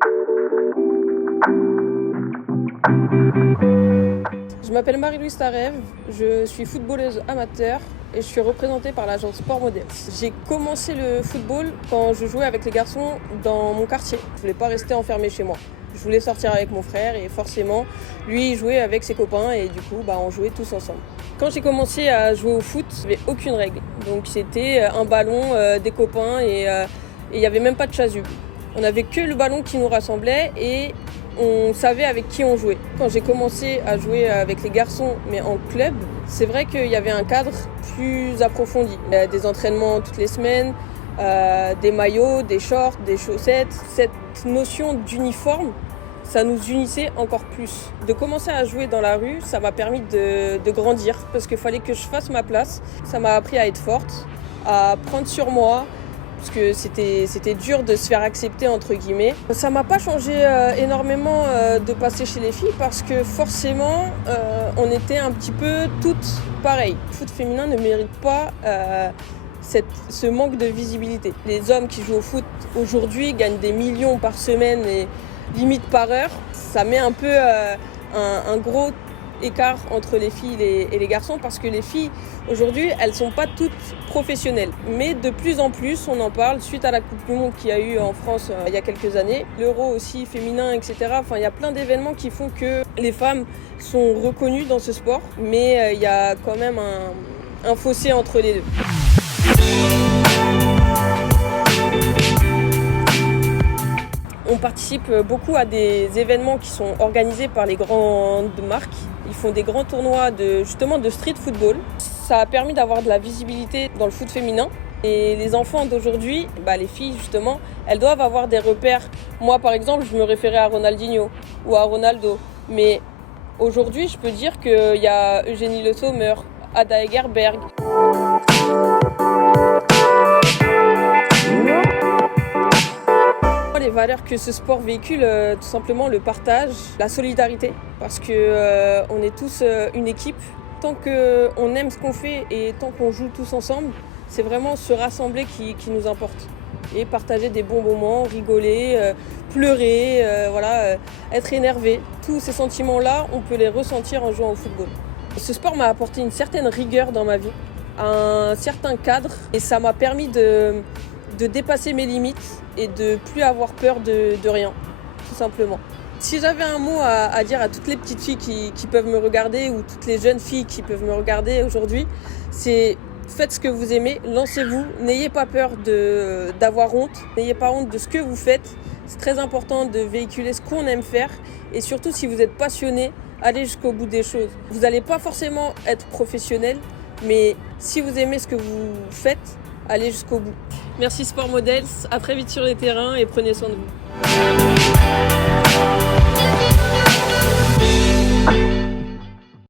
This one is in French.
Je m'appelle Marie-Louise Tarev, je suis footballeuse amateur et je suis représentée par l'agence Sport Models. J'ai commencé le football quand je jouais avec les garçons dans mon quartier. Je voulais pas rester enfermée chez moi. Je voulais sortir avec mon frère et forcément, lui, il jouait avec ses copains et du coup, on jouait tous ensemble. Quand j'ai commencé à jouer au foot, il n'y avait aucune règle. Donc c'était un ballon, des copains et il n'y avait même pas de chasuble. On n'avait que le ballon qui nous rassemblait et on savait avec qui on jouait. Quand j'ai commencé à jouer avec les garçons, mais en club, c'est vrai qu'il y avait un cadre plus approfondi. Des entraînements toutes les semaines, des maillots, des shorts, des chaussettes. Cette notion d'uniforme, ça nous unissait encore plus. De commencer à jouer dans la rue, ça m'a permis de grandir parce qu'il fallait que je fasse ma place. Ça m'a appris à être forte, à prendre sur moi, parce que c'était dur de se faire accepter entre guillemets. Ça m'a pas changé énormément de passer chez les filles parce que forcément on était un petit peu toutes pareilles. Le foot féminin ne mérite pas ce manque de visibilité. Les hommes qui jouent au foot aujourd'hui gagnent des millions par semaine et limite par heure. Ça met un peu un gros écart entre les filles et les garçons parce que les filles aujourd'hui elles sont pas toutes professionnelles, mais de plus en plus on en parle suite à la Coupe du Monde qu'il y a eu en France il y a quelques années, l'Euro aussi féminin, etc. Il y a plein d'événements qui font que les femmes sont reconnues dans ce sport, mais il y a quand même un fossé entre les deux. On participe beaucoup à des événements qui sont organisés par les grandes marques. Ils font des grands tournois de street football. Ça a permis d'avoir de la visibilité dans le foot féminin. Et les enfants d'aujourd'hui, les filles justement, elles doivent avoir des repères. Moi par exemple, je me référais à Ronaldinho ou à Ronaldo. Mais aujourd'hui, je peux dire qu'il y a Eugénie Le Sommer, Ada Hegerberg. Les valeurs que ce sport véhicule, tout simplement le partage, la solidarité, parce que on est tous une équipe. Tant qu'on aime ce qu'on fait et tant qu'on joue tous ensemble, c'est vraiment se rassembler qui nous importe. Et partager des bons moments, rigoler, pleurer, être énervé. Tous ces sentiments-là, on peut les ressentir en jouant au football. Ce sport m'a apporté une certaine rigueur dans ma vie, un certain cadre, et ça m'a permis de dépasser mes limites et de plus avoir peur de rien, tout simplement. Si j'avais un mot à dire à toutes les petites filles qui peuvent me regarder ou toutes les jeunes filles qui peuvent me regarder aujourd'hui, c'est faites ce que vous aimez, lancez-vous, n'ayez pas peur d'avoir honte, n'ayez pas honte de ce que vous faites. C'est très important de véhiculer ce qu'on aime faire et surtout si vous êtes passionné, allez jusqu'au bout des choses. Vous n'allez pas forcément être professionnel, mais si vous aimez ce que vous faites, allez jusqu'au bout. Merci Sport Models, à très vite sur les terrains et prenez soin de vous.